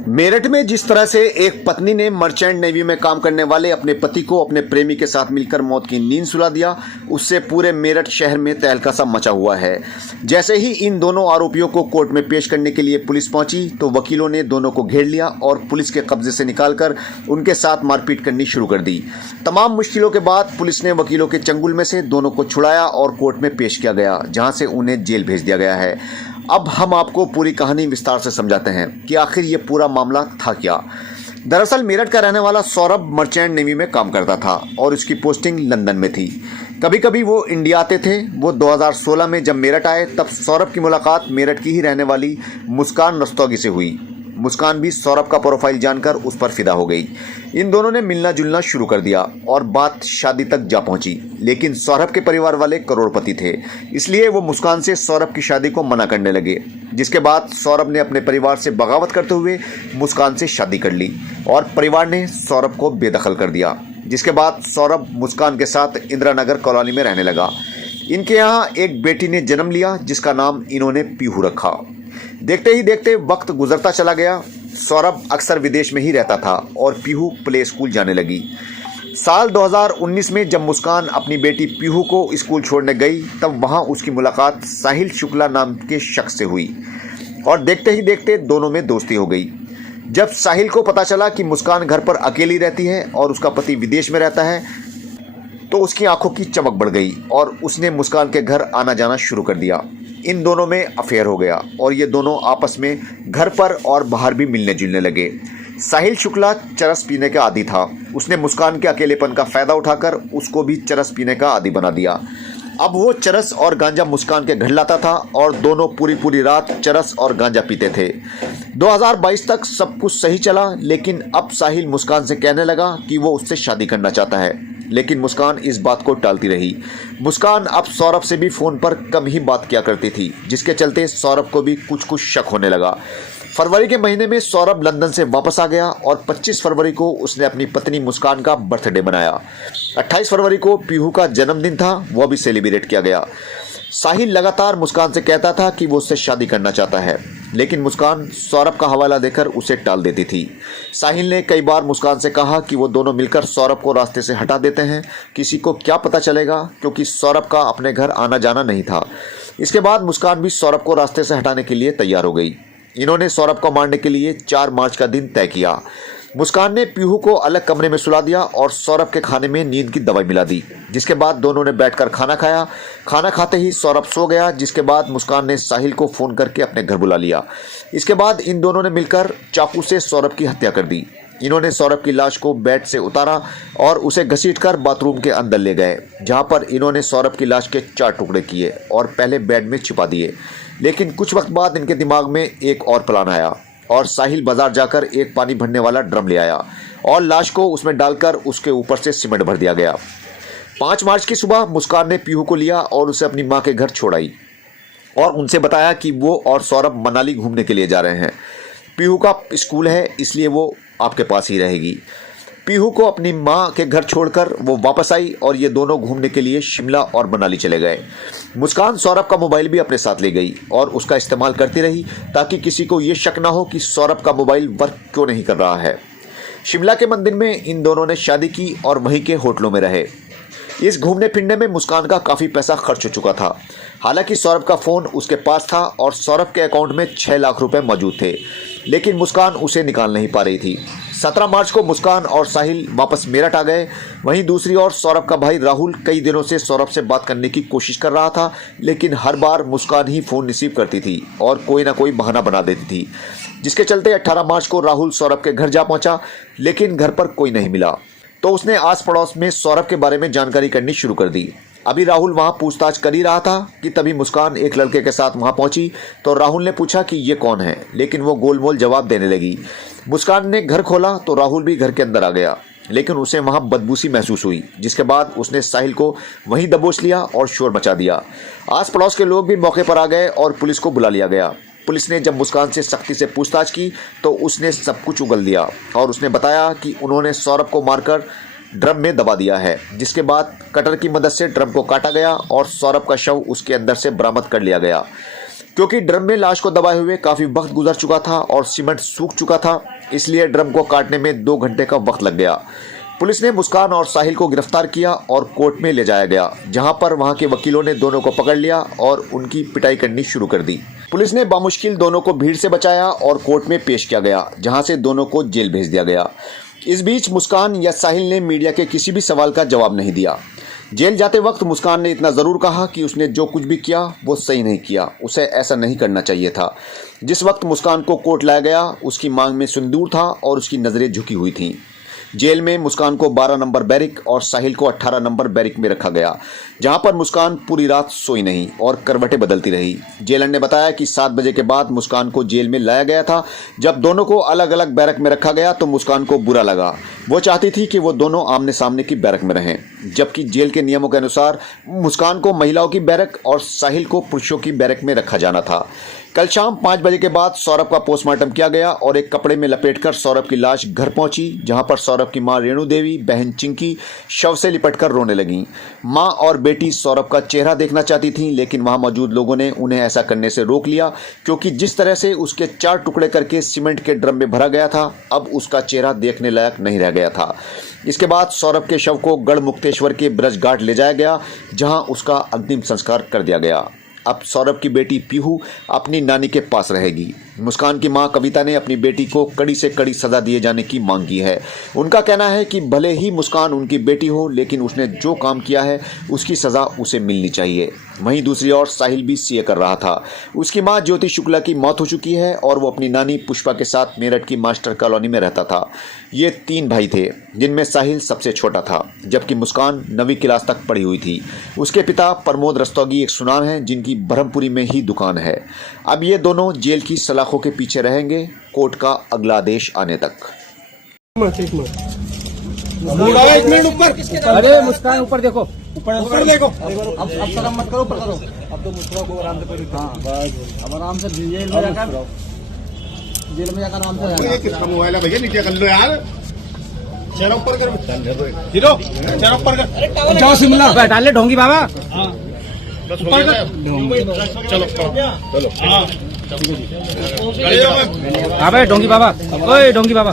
मेरठ में जिस तरह से एक पत्नी ने मर्चेंट नेवी में काम करने वाले अपने पति को अपने प्रेमी के साथ मिलकर मौत की नींद सुला दिया, उससे पूरे मेरठ शहर में तहलका सा मचा हुआ है। जैसे ही इन दोनों आरोपियों को कोर्ट में पेश करने के लिए पुलिस पहुंची तो वकीलों ने दोनों को घेर लिया और पुलिस के कब्जे से निकालकर उनके साथ मारपीट करनी शुरू कर दी। तमाम मुश्किलों के बाद पुलिस ने वकीलों के चंगुल में से दोनों को छुड़ाया और कोर्ट में पेश किया गया, जहां से उन्हें जेल भेज दिया गया है। अब हम आपको पूरी कहानी विस्तार से समझाते हैं कि आखिर ये पूरा मामला था क्या। दरअसल मेरठ का रहने वाला सौरभ मर्चेंट नेवी में काम करता था और उसकी पोस्टिंग लंदन में थी। कभी कभी वो इंडिया आते थे। वो 2016 में जब मेरठ आए तब सौरभ की मुलाकात मेरठ की ही रहने वाली मुस्कान रस्तोगी से हुई। मुस्कान भी सौरभ का प्रोफाइल जानकर उस पर फिदा हो गई। इन दोनों ने मिलना जुलना शुरू कर दिया और बात शादी तक जा पहुंची। लेकिन सौरभ के परिवार वाले करोड़पति थे, इसलिए वो मुस्कान से सौरभ की शादी को मना करने लगे। जिसके बाद सौरभ ने अपने परिवार से बगावत करते हुए मुस्कान से शादी कर ली और परिवार ने सौरभ को बेदखल कर दिया। जिसके बाद सौरभ मुस्कान के साथ इंदिरा नगर कॉलोनी में रहने लगा। इनके यहाँ एक बेटी ने जन्म लिया जिसका नाम इन्होंने पीहू रखा। देखते ही देखते वक्त गुजरता चला गया। सौरभ अक्सर विदेश में ही रहता था और पीहू प्ले स्कूल जाने लगी। साल 2019 में जब मुस्कान अपनी बेटी पीहू को स्कूल छोड़ने गई तब वहां उसकी मुलाकात साहिल शुक्ला नाम के शख्स से हुई और देखते ही देखते दोनों में दोस्ती हो गई। जब साहिल को पता चला कि मुस्कान घर पर अकेली रहती है और उसका पति विदेश में रहता है तो उसकी आंखों की चमक बढ़ गई और उसने मुस्कान के घर आना जाना शुरू कर दिया। इन दोनों में अफेयर हो गया और ये दोनों आपस में घर पर और बाहर भी मिलने जुलने लगे। साहिल शुक्ला चरस पीने का आदी था। उसने मुस्कान के अकेलेपन का फायदा उठाकर उसको भी चरस पीने का आदी बना दिया। अब वो चरस और गांजा मुस्कान के घर लाता था और दोनों पूरी पूरी रात चरस और गांजा पीते थे। 2022 तक सब कुछ सही चला, लेकिन अब साहिल मुस्कान से कहने लगा कि वो उससे शादी करना चाहता है, लेकिन मुस्कान इस बात को टालती रही। मुस्कान अब सौरभ से भी फ़ोन पर कम ही बात किया करती थी, जिसके चलते सौरभ को भी कुछ कुछ शक होने लगा। फरवरी के महीने में सौरभ लंदन से वापस आ गया और 25 फरवरी को उसने अपनी पत्नी मुस्कान का बर्थडे मनाया। 28 फरवरी को पीहू का जन्मदिन था, वह भी सेलिब्रेट किया गया। साहिल लगातार मुस्कान से कहता था कि वो उससे शादी करना चाहता है, लेकिन मुस्कान सौरभ का हवाला देकर उसे टाल देती थी। साहिल ने कई बार मुस्कान से कहा कि वो दोनों मिलकर सौरभ को रास्ते से हटा देते हैं, किसी को क्या पता चलेगा, क्योंकि सौरभ का अपने घर आना जाना नहीं था। इसके बाद मुस्कान भी सौरभ को रास्ते से हटाने के लिए तैयार हो गई। इन्होंने सौरभ को मारने के लिए 4 मार्च का दिन तय किया। मुस्कान ने पीहू को अलग कमरे में सुला दिया और सौरभ के खाने में नींद की दवाई मिला दी। जिसके बाद दोनों ने बैठकर खाना खाया। खाना खाते ही सौरभ सो गया, जिसके बाद मुस्कान ने साहिल को फ़ोन करके अपने घर बुला लिया। इसके बाद इन दोनों ने मिलकर चाकू से सौरभ की हत्या कर दी। इन्होंने सौरभ की लाश को बेड से उतारा और उसे घसीटकर बाथरूम के अंदर ले गए, जहां पर इन्होंने सौरभ की लाश के 4 टुकड़े किए और पहले बेड में छिपा दिए। लेकिन कुछ वक्त बाद इनके दिमाग में एक और प्लान आया और साहिल बाजार जाकर एक पानी भरने वाला ड्रम ले आया और लाश को उसमें डालकर उसके ऊपर से सीमेंट भर दिया गया। 5 मार्च की सुबह मुस्कान ने पीहू को लिया और उसे अपनी मां के घर छोड़ाई और उनसे बताया कि वो और सौरभ मनाली घूमने के लिए जा रहे हैं। पीहू का स्कूल है, इसलिए वो आपके पास ही रहेगी। पीहू को अपनी मां के घर छोड़कर वो वापस आई और ये दोनों घूमने के लिए शिमला और मनाली चले गए। मुस्कान सौरभ का मोबाइल भी अपने साथ ले गई और उसका इस्तेमाल करती रही ताकि किसी को ये शक ना हो कि सौरभ का मोबाइल वर्क क्यों नहीं कर रहा है। शिमला के मंदिर में इन दोनों ने शादी की और वहीं के होटलों में रहे। इस घूमने फिरने में मुस्कान का काफ़ी पैसा खर्च हो चुका था। हालांकि सौरभ का फ़ोन उसके पास था और सौरभ के अकाउंट में 6 लाख रुपए मौजूद थे, लेकिन मुस्कान उसे निकाल नहीं पा रही थी। 17 मार्च को मुस्कान और साहिल वापस मेरठ आ गए। वहीं दूसरी ओर सौरभ का भाई राहुल कई दिनों से सौरभ से बात करने की कोशिश कर रहा था, लेकिन हर बार मुस्कान ही फ़ोन रिसीव करती थी और कोई ना कोई बहाना बना देती थी। जिसके चलते 18 मार्च को राहुल सौरभ के घर जा पहुंचा, लेकिन घर पर कोई नहीं मिला। तो उसने आस पड़ोस में सौरभ के बारे में जानकारी करनी शुरू कर दी। अभी राहुल वहां पूछताछ कर ही रहा था कि तभी मुस्कान एक लड़के के साथ वहां पहुंची। तो राहुल ने पूछा कि ये कौन है, लेकिन वो गोलमोल जवाब देने लगी। मुस्कान ने घर खोला तो राहुल भी घर के अंदर आ गया, लेकिन उसे वहां बदबू सी महसूस हुई। जिसके बाद उसने साहिल को वहीं दबोच लिया और शोर मचा दिया। आस पड़ोस के लोग भी मौके पर आ गए और पुलिस को बुला लिया गया। पुलिस ने जब मुस्कान से सख्ती से पूछताछ की तो उसने सब कुछ उगल दिया और उसने बताया कि उन्होंने सौरभ को मारकर ड्रम में दबा दिया है। जिसके बाद कटर की मदद से ड्रम को काटा गया और सौरभ का शव उसके अंदर से बरामद कर लिया गया। क्योंकि ड्रम में लाश को दबाए हुए काफी वक्त गुजर चुका था और सीमेंट सूख चुका था, इसलिए ड्रम को काटने में 2 घंटे का वक्त लग गया। पुलिस ने मुस्कान और साहिल को गिरफ्तार किया और कोर्ट में ले जाया गया, जहां पर वहां के वकीलों ने दोनों को पकड़ लिया और उनकी पिटाई करनी शुरू कर दी। पुलिस ने बामुश्किल दोनों को भीड़ से बचाया और कोर्ट में पेश किया गया, जहां से दोनों को जेल भेज दिया गया। इस बीच मुस्कान या साहिल ने मीडिया के किसी भी सवाल का जवाब नहीं दिया। जेल जाते वक्त मुस्कान ने इतना ज़रूर कहा कि उसने जो कुछ भी किया वो सही नहीं किया, उसे ऐसा नहीं करना चाहिए था। जिस वक्त मुस्कान को कोर्ट लाया गया, उसकी मांग में सिंदूर था और उसकी नज़रें झुकी हुई थीं। जेल में मुस्कान को 12 नंबर बैरिक और साहिल को 18 नंबर बैरिक में रखा गया, जहां पर मुस्कान पूरी रात सोई नहीं और करवटें बदलती रही। जेलर ने बताया कि 7 बजे के बाद मुस्कान को जेल में लाया गया था। जब दोनों को अलग अलग बैरक में रखा गया तो मुस्कान को बुरा लगा। वो चाहती थी कि वो दोनों आमने सामने की बैरक में रहें, जबकि जेल के नियमों के अनुसार मुस्कान को महिलाओं की बैरक और साहिल को पुरुषों की बैरक में रखा जाना था। कल शाम 5 बजे के बाद सौरभ का पोस्टमार्टम किया गया और एक कपड़े में लपेटकर सौरभ की लाश घर पहुंची, जहां पर सौरभ की मां रेणु देवी, बहन चिंकी शव से लिपटकर रोने लगीं। मां और बेटी सौरभ का चेहरा देखना चाहती थीं, लेकिन वहां मौजूद लोगों ने उन्हें ऐसा करने से रोक लिया, क्योंकि जिस तरह से उसके 4 टुकड़े करके सीमेंट के ड्रम में भरा गया था, अब उसका चेहरा देखने लायक नहीं रह गया था। इसके बाद सौरभ के शव को गढ़मुक्तेश्वर के ब्रजघाट ले जाया गया, जहां उसका अंतिम संस्कार कर दिया गया। अब सौरभ की बेटी पीहू अपनी नानी के पास रहेगी। मुस्कान की मां कविता ने अपनी बेटी को कड़ी से कड़ी सजा दिए जाने की मांग की है। उनका कहना है कि भले ही मुस्कान उनकी बेटी हो, लेकिन उसने जो काम किया है उसकी सजा उसे मिलनी चाहिए। वहीं दूसरी ओर साहिल भी सीए कर रहा था। उसकी मां ज्योति शुक्ला की मौत हो चुकी है और वो अपनी नानी पुष्पा के साथ मेरठ की मास्टर कॉलोनी में रहता था। ये 3 भाई थे, जिनमें साहिल सबसे छोटा था, जबकि मुस्कान 9वीं क्लास तक पढ़ी हुई थी। उसके पिता प्रमोद रस्तोगी एक सुनार हैं, जिनकी ब्रह्मपुरी में ही दुकान है। अब ये दोनों जेल की सलाखों के पीछे रहेंगे कोर्ट का अगला आदेश आने तक। एक मिनट ऊपर। अरे मुस्कान ऊपर देखो, ऊपर देखो। अब शर्म मत करो, ऊपर करो। अब तो मुस्कुरा को आराम से कोई। हाँ बस अब आराम से जेल में जाकर आराम से। ये किसका मोबाइल है भैया? नीचे कर लो यार। चेहरा ऊपर कर हीरो, चेहरा ऊपर कर। जाओ सिमला बैठा ले ढोंगी बाबा। हाँ ऊपर कर। चलो चलो। हाँ हाँ भाई ढोंगी बाबा, ओए ढोंगी बाबा।